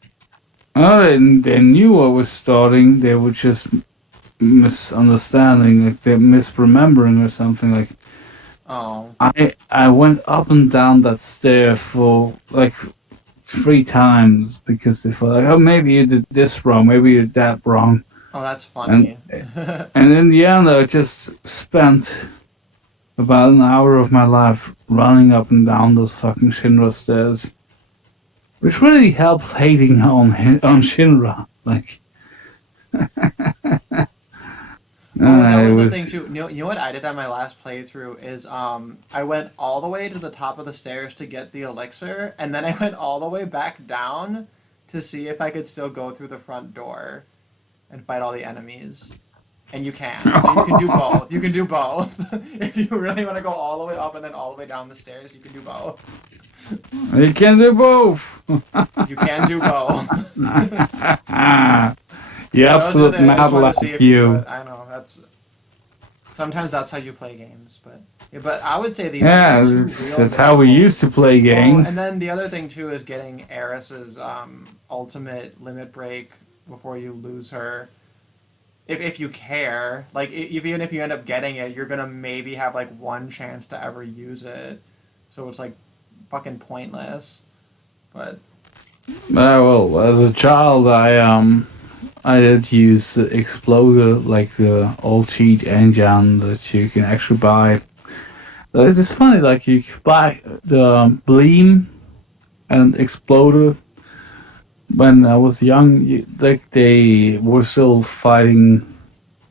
Oh, they knew I was starting. They were just misunderstanding, like they're misremembering or something. Like Oh. I went up and down that stair for like 3 times because they thought like, oh, maybe you did this wrong, maybe you did that wrong, Oh, that's and funny. and in the end, I just spent about an hour of my life running up and down those fucking Shinra stairs. which really helps hating on Shinra. Like, Oh, and that it was the thing was too. You know what I did on my last playthrough is I went all the way to the top of the stairs to get the elixir, and then I went all the way back down to see if I could still go through the front door and fight all the enemies. And you can. So you can do both. You can do both. If you really want to go all the way up and then all the way down the stairs, you can do both. you can do both. You can do both. You Those are absolute the, I just mad wanted to see like if you. but I know that's sometimes that's how you play games, but yeah, but I would say the Yeah, only two real that's how we difficult. used to play Oh, games. and then the other thing too is getting Eris's ultimate limit break before you lose her. If you care, like even if you end up getting it, you're gonna maybe have like one chance to ever use it, so it's like fucking pointless. But Well, as a child, I did use Exploder, like the old cheat engine that you can actually buy. It's funny, like you can buy the Bleam and Exploder. When I was young, like they were still fighting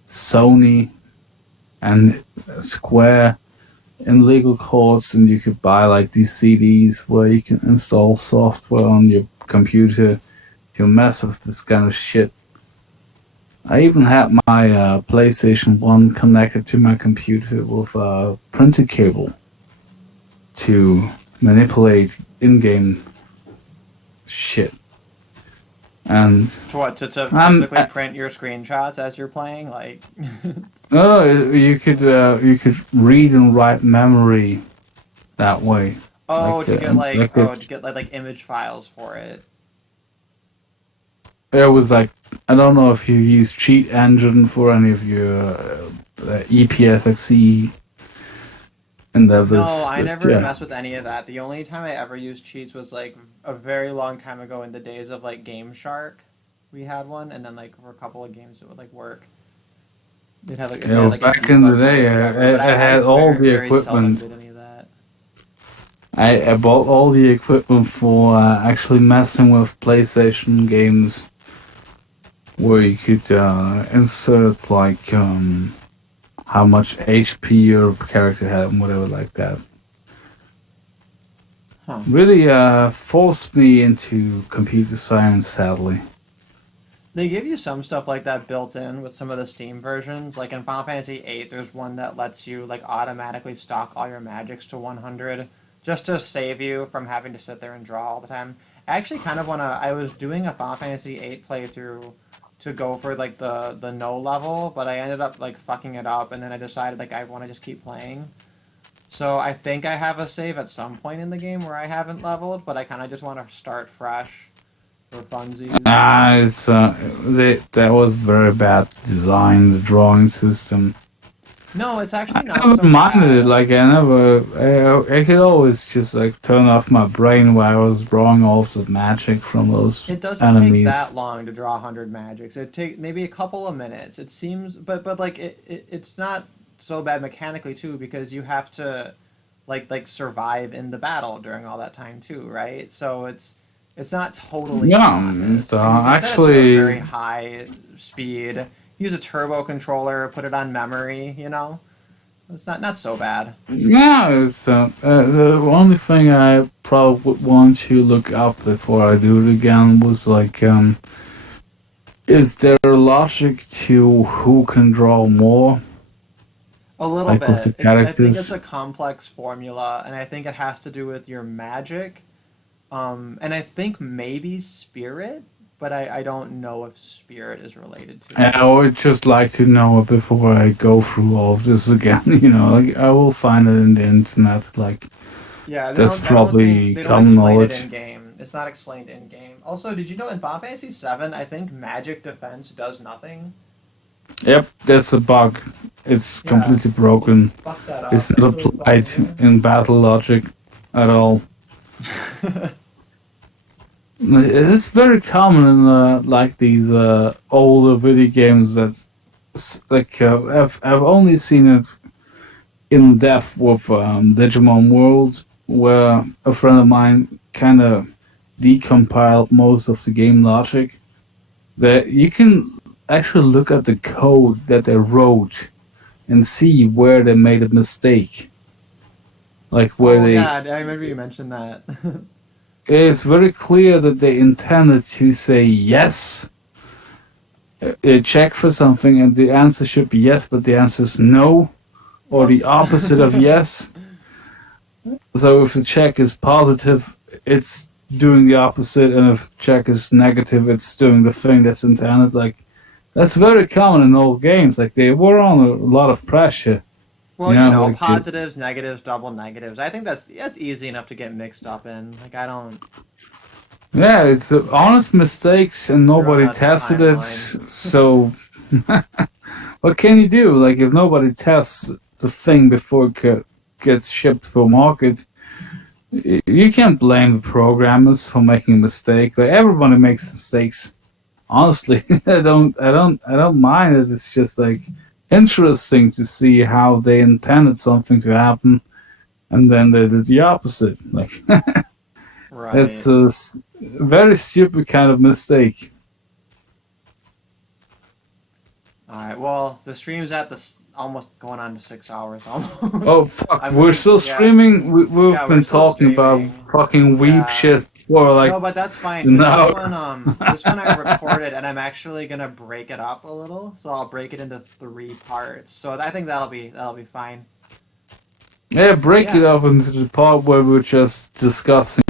Sony and Square in legal courts, and you could buy like these CDs where you can install software on your computer to mess with this kind of shit. I even had my PlayStation 1 connected to my computer with a printer cable to manipulate in-game shit. And to what to I'm physically print your screenshots as you're playing, like you could read and write memory that way. oh Like to get like like oh to get like image files for it. it was like I don't know if you use Cheat Engine for any of your EPSXE No, endeavors, I but never yeah. messed with any of that. The only time I ever used cheats was like a very long time ago in the days of like Game Shark. We had one, and then like for a couple of games it would like work. They'd have like if Yeah, they had well, like a back in the debug mode day, or whatever. But I I had all very the very seldom equipment. did any of that. I bought all the equipment for actually messing with PlayStation games, where you could insert like how much HP your character had and whatever like that. Huh. Really forced me into computer science, sadly. They give you some stuff like that built in with some of the Steam versions. Like in Final Fantasy VIII, there's one that lets you like automatically stock all your magics to 100 just to save you from having to sit there and draw all the time. I actually kind of want to. I was doing a Final Fantasy VIII playthrough to go for like the no level, but I ended up like fucking it up, and then I decided like I want to just keep playing. So I think I have a save at some point in the game where I haven't leveled, but I kind of just want to start fresh for funsies. It's that was very bad design, the drawing system. No, it's I actually not never so minded it. bad. Like I could always just like turn off my brain while I was drawing all the magic from those It doesn't take that enemies. long to draw 100 magics. It take maybe a couple of minutes. It seems, but like it's not so bad mechanically too because you have to like survive in the battle during all that time too, right? So it's not totally Yeah, pointless. And you can set it to a very actually, high speed. Use a turbo controller, put it on memory, you know? It's not so bad. yeah. It's the only thing I probably would want to look up before I do it again was like, is there logic to who can draw more, A little like with the bit. I think it's characters? a complex formula, and I think it has to do with your magic. And I think maybe spirit, but I don't know if spirit is related to it. I would just like to know it before I go through all of this again. Like I will find it in the internet. Like Yeah, they that's don't. I don't think probably they don't common explain it knowledge. in game. It's not explained in game. Also, did you know in Final Fantasy VII, I think magic defense does nothing. Yep, that's a bug. It's Yeah, completely broken. fuck that up. It's That's not really applied fucking in battle logic at all. weird. It is very common in like these older video games that like I've only seen it in depth with Digimon World, where a friend of mine kind of decompiled most of the game logic, that you can actually look at the code that they wrote and see where they made a mistake. Like where Oh they, yeah, I remember you mentioned that. it's very clear that they intended to say yes, check for something, and the answer should be yes, but the answer is no, or the Whoops. opposite of yes. So if the check is positive, it's doing the opposite, and if check is negative, it's doing the thing that's intended. Like, that's very common in old games. Like, they were on a lot of pressure. Well, You you know, know, like positives, negatives, double negatives. I think that's easy enough to get mixed up in. Like I don't yeah, it's honest mistakes, and run nobody a tested it. timeline. So, what can you do? Like, if nobody tests the thing before it gets shipped for market, you can't blame the programmers for making a mistake. Like, everybody makes mistakes. Honestly, I don't mind it. It's just like interesting to see how they intended something to happen, and then they did the opposite. Like, it's Right. a very stupid kind of mistake. All right. Well, the stream's at almost going on to 6 hours almost. Oh fuck, I we're mean, still yeah, streaming. We've yeah, we're been still talking about streaming. fucking weep Yeah. shit for like No, but that's fine an because hour. this one I recorded, and I'm actually gonna break it up a little. So I'll break it into 3 parts. So I think that'll be fine. Yeah, But break it yeah, up into the part where we're just discussing,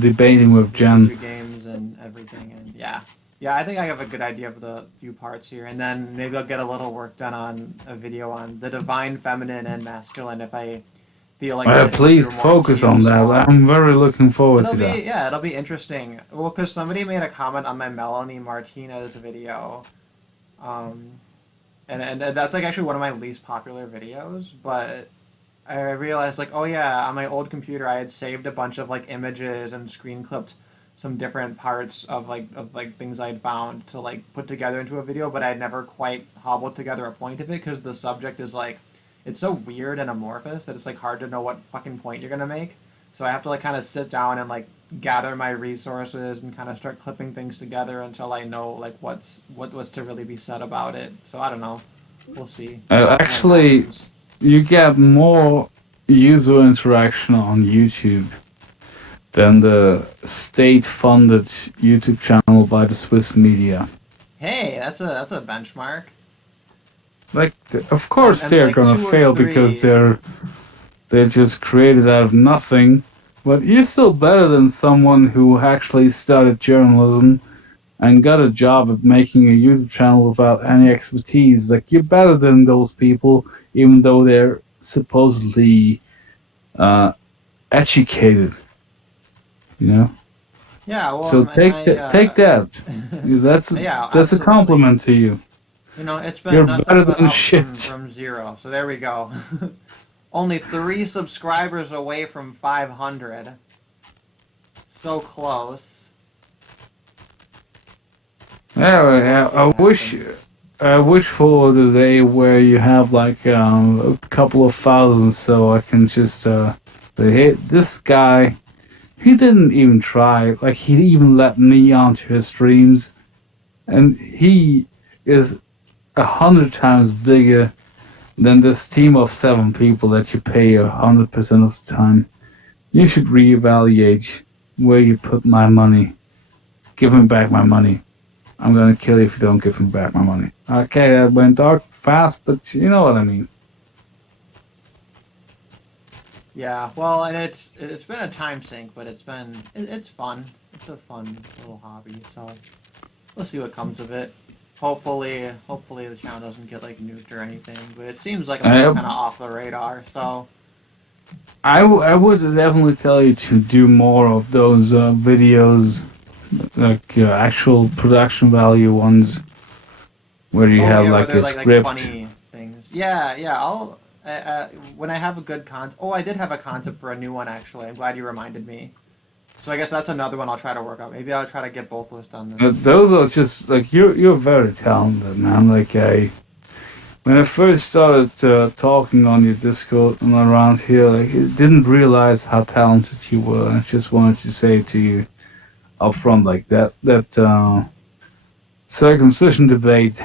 debating with the video Jen. games and everything, and yeah. I think I have a good idea of the few parts here, and then maybe I'll get a little work done on a video on the divine feminine and masculine if I feel like sitting Please through more focus on tedious that. one. I'm very looking forward to that. It'll be interesting. Well, because somebody made a comment on my Melanie Martinez video, um, and that's like actually one of my least popular videos, but I realized like, oh yeah, on my old computer I had saved a bunch of like images and screen clipped some different parts of like things I'd found to like put together into a video, but I'd never quite hobbled together a point of it because the subject is like, it's so weird and amorphous that it's like hard to know what fucking point you're gonna make. So I have to like kind of sit down and like gather my resources and kind of start clipping things together until I know like what was to really be said about it. So I don't know. We'll see what Actually, happens. you get more user interaction on YouTube than the state-funded YouTube channel by the Swiss media. Hey, that's a benchmark. Like, of course And they're like gonna two or fail because three. they're just created out of nothing. But you're still better than someone who actually studied journalism and got a job at making a YouTube channel without any expertise. Like, you're better than those people, even though they're supposedly uh, educated. You know. Yeah, well, So take that. yeah, That's a absolutely. compliment to you. You know, it's been You're nothing better but than up shit. from zero. So there we go. Only 3 subscribers away from 500. So close. Yeah, well, We'll yeah. see what happens. I wish for the day where you have like a couple of thousand, so I can just say, hey, this guy, he didn't even try. Like, he even let me onto his streams, and he is 100 times bigger than this team of 7 people that you pay 100% of the time. You should reevaluate where you put my money. Give me back my money. I'm gonna kill you if you don't give me back my money. Okay, that went dark fast, but you know what I mean. Yeah, well, and it's been a time sink, but it's fun. It's a fun little hobby. So we'll see what comes of it. Hopefully the channel doesn't get like nuked or anything. But it seems like I'm still I, kind of off the radar. So I would definitely tell you to do more of those videos, like actual production value ones, where you oh have yeah, where like they're a like script. funny things. Yeah. I'll when I have a good concept. Oh, I did have a concept for a new one actually. I'm glad you reminded me. So I guess that's another one I'll try to work out. Maybe I'll try to get both those done this week. Those are just like you're very talented, man. Like when I first started talking on your Discord and around here, like I didn't realize how talented you were. I just wanted to say to you, up front like that. Circumcision debate,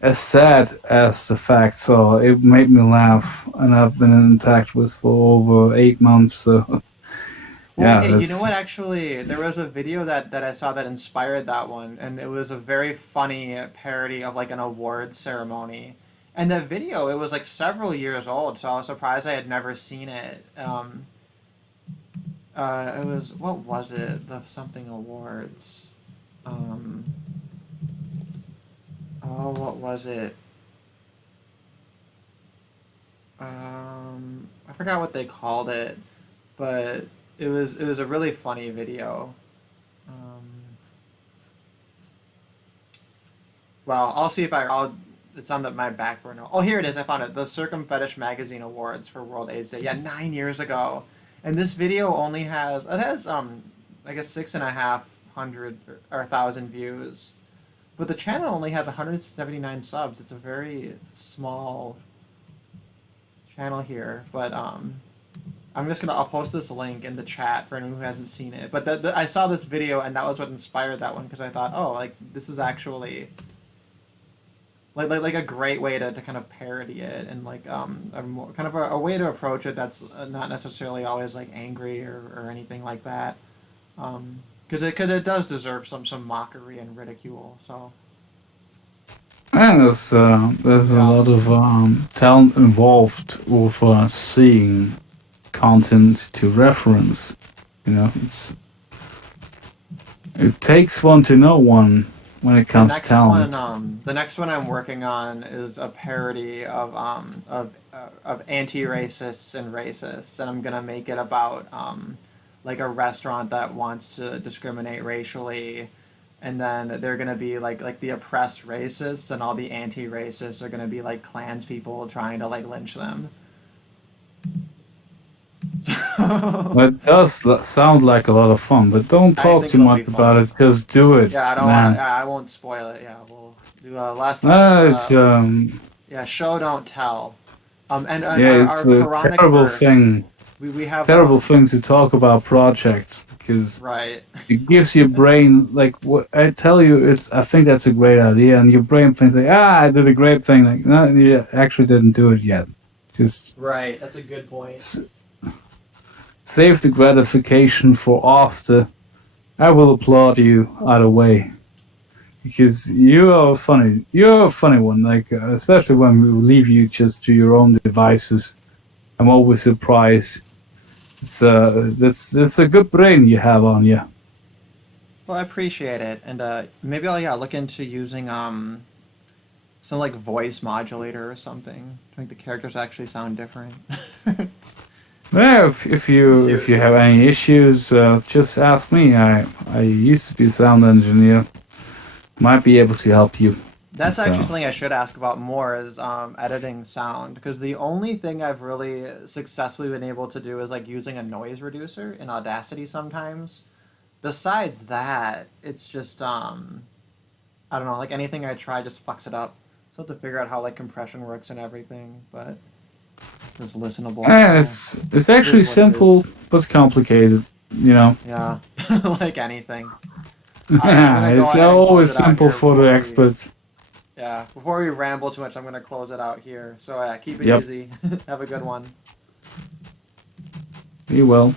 as sad as the fact, so it made me laugh, and I've been in contact with for over 8 months. So Well, yeah, hey, you know what? that's Actually, there was a video that I saw that inspired that one, and it was a very funny parody of like an award ceremony. And the video, it was like several years old, so I was surprised I had never seen it. It was, what was it? The something awards. Um, oh, what was it? I forgot what they called it, but it was a really funny video. Um, well, I'll see if I'll. It's on my back burner. Oh, here it is. I found it. The Circumfetish Magazine Awards for World AIDS Day. Yeah, 9 years ago, and this video only has I guess 6,500 or 1,000 views, but the channel only has 179 subs. It's a very small channel here, but I'll post this link in the chat for anyone who hasn't seen it. But I saw this video and that was what inspired that one because I thought, oh, like this is actually like a great way to kind of parody it and like a more, kind of a way to approach it that's not necessarily always like angry or anything like that. Because it does deserve some mockery and ridicule. So and there's a yeah. lot of talent involved with seeing content to reference. It takes one to know one when it The comes to next one, talent. the next one I'm working on is a parody of anti-racists and racists, and I'm gonna make it about like a restaurant that wants to discriminate racially, and then they're gonna be like the oppressed racists, and all the anti-racists are gonna be like Klans people trying to like lynch them. It does sound like a lot of fun, but don't I talk think too it'll be much about fun. it. Just do it, Yeah, I don't want. man. Yeah, I won't spoil it. Yeah, we'll do last. Let's No, it's yeah, show don't tell. And yeah, our it's a Quranic terrible verse, thing. we have Terrible thing to talk about projects because right. it gives your brain like what I tell you. It's I think that's a great idea, and your brain thinks like, I did a great thing. Like, no, you actually didn't do it yet. Just Right, that's a good point. s- save the gratification for after. I will applaud you either way because you're a funny one. Like especially when we leave you just to your own devices. I'm always surprised. That's a good brain you have on you. Well, I appreciate it, and maybe I'll look into using some like voice modulator or something to make the characters actually sound different. Well, if See you what it have is. any issues, just ask me. I used to be a sound engineer. Might be able to help you. That's So actually something I should ask about more is editing sound because the only thing I've really successfully been able to do is like using a noise reducer in Audacity sometimes. Besides that, it's just I don't know, like anything I try just fucks it up. So I have to figure out how like compression works and everything, but it's listenable, yeah, so it's it is actually what it simple is. but complicated. You know, Yeah, like anything. All right, I'm gonna go it's ahead and close always it out simple here for the before we experts. before we ramble too much. I'm gonna close it out here. So keep it Yep, easy. Have a good one. be well.